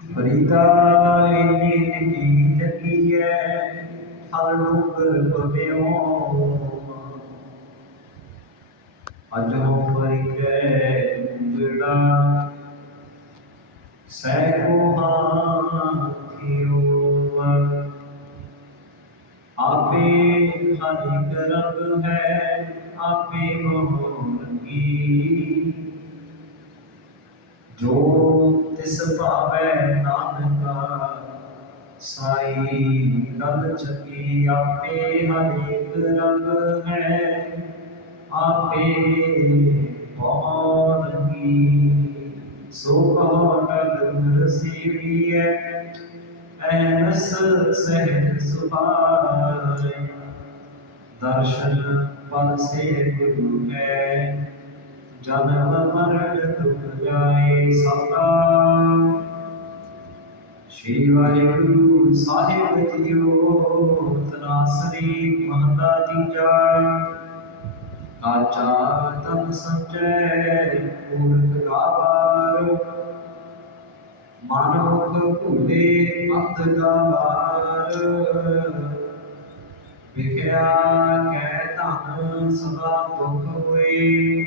ਫਰੀਦਾ ਇੰਨੀ ਨਿੱਕੀ ਲੱਗੀ ਐ ਅਜ ਹੋ ਫਰੀਦੇ ਮੁੰਦੜਾ ਸੈ ਕੋ ਹਾਥਿਓ ਆਪੇ ਹਰਿ ਕਰਬ ਹੈ, ਆਪੇ ਮੋਹ ਤਿਸ ਭਾਵੈ ਨਾਨਕਾ, ਸਾਈ ਗਲ ਚੱਕੀ, ਆਪੇ ਹਰੇਕ ਰੰਗ ਹੈ। ਆਪੇ ਬਹੁ ਸੋ ਕਹੋ ਨਲ ਰਸੀਵੀਐ ਐਨਸ ਸਹਿਜ ਸੁਭਾਏ ਦਰਸ਼ਨ ਪਦ ਸੇ ਗੁਰੂ ਹੈ। ਜਨਮ ਮਰਨ ਦੁਖ ਜਾਏ ਸਦਾ ਸ਼੍ਰੀ ਵਾਹਿਗੁਰੂ ਸਾਹਿਬ ਜੀਓ, ਤਨਾਸਰੀ ਮਹਲਾ ਤੀਜਾ ਕਾਚਾ ਤਨ ਸੰਚੈ ਪੂਰਖ ਗਾਵਾਰ। ਮਾਨਵ ਭੂਲੇ ਅੰਤ ਗਾਵਾਰ। ਵਿਖਿਆ ਕੈ ਧਨ ਸਦਾ ਦੁਖ ਹੋਏ।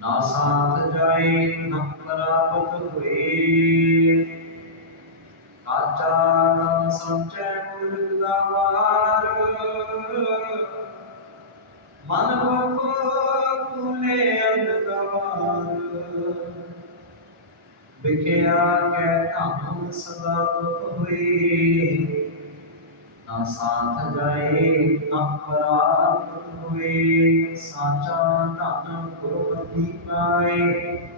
ਨਾ ਸਾਥ ਜਾਏ, ਨਾ ਪ੍ਰਾਪਤ ਹੋਏ। ਕਾਚਾ ਤਨ ਸੰਚੈ ਪੁਰਖ ਦਾ ਵਾਰ ਮਨ ਮੁਖ ਕੁਲੇ ਅੰਧਕਾਰ ਵਿਖਿਆ ਕੈ ਧਨ ਸਦਾ ਦੁਖ ਹੋਏ ਨਾ ਸਾਥ ਜਾਏ ਨਾ ਪ੍ਰਾਪਤ ਹੋਏ ਸਾਚਾ ਧਨ ਗੁਰਮਤਿ ਪਾਏ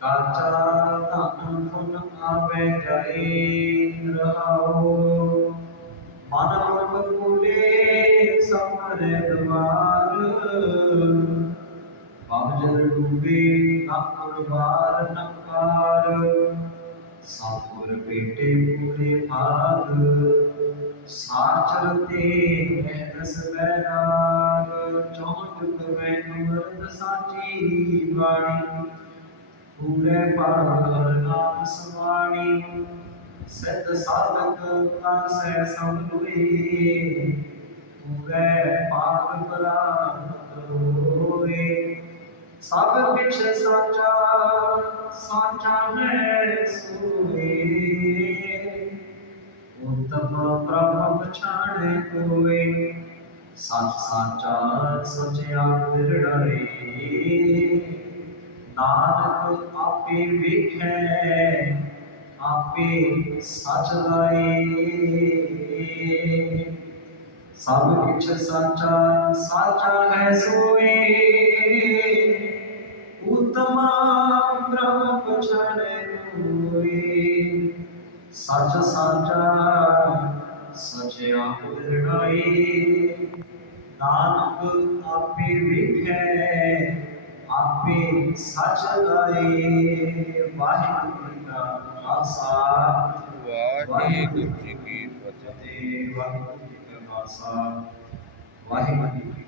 ਕਾਚਾ ਧਨ ਫੁਨ ਆਵੇ ਜਾਏ ਰਹਾਓ। ਮਨ ਮੁਖ ਕੁਲੇ ਸਮਰੇ ਦਵਾਰ। ਬਾਜਰ ਡੂਬੇ ਨਾਪੁਰ ਬਾਰ ਨਕਾਰ ਸਾਪੁਰ ਬੇਟੇ ਪੂਰੇ ਭਾਗ। ਸਾਚਰ ਤੇ ਮੈਂ ਦਸ ਬੈਰਾਗ ਚੌਂਕ ਮੈਂ ਅਮਰਤ ਸਾਚੀ ਬਾਣੀ। ਪੂਰੇ ਪਾਰ ਨਾਮ ਸਵਾਣੀ ਸਤ ਸਾਧਕ ਤਨ ਸਹਿ ਸਭ ਲੋਏ ਪੂਰੇ ਪ੍ਰਾਪਤ ਹੋਏ ਸਭ ਪਿਛ ਸਾਚਾ ਸਾਚਾ ਹੈ ਸੋਏ ਉਤਮ ਪ੍ਰਭ ਪਛਾਣੇ ਕੋਏ, ਸੱਚ ਸਾਚਾ ਸਚਿਆ ਵਿਰੜਾਏ ਨਾਨਕ ਆਪੇ ਵੇਖੈ, ਆਪੇ ਸਚ ਲਾਏ ਸਭ ਕਿਛ ਸਾਚਾ ਸਾਚਾ ਹੈ ਸੋਏ। ਉਤਮ ਬ੍ਰਹਮ ਪਛਾਣੇ ਕੋਏ ਸਚ ਸਾਚਾ ਸਚਿਆ ਵਿਰੜਾਏ ਨਾਨਕ ਆਪੇ ਵੇਖੈ। ਆਪੇ ਸਚ ਲਾਏ ਵਾਹਿਗੁਰੂ ਜੀ ਕਾ ਖਾਲਸਾ। ਵਾਹਿਗੁਰੂ ਜੀ ਕੀ ਫਤਿਹ। ਵਾਹਿਗੁਰੂ ਜੀ ਕਾ ਖਾਲਸਾ। ਵਾਹਿਗੁਰੂ ਜੀ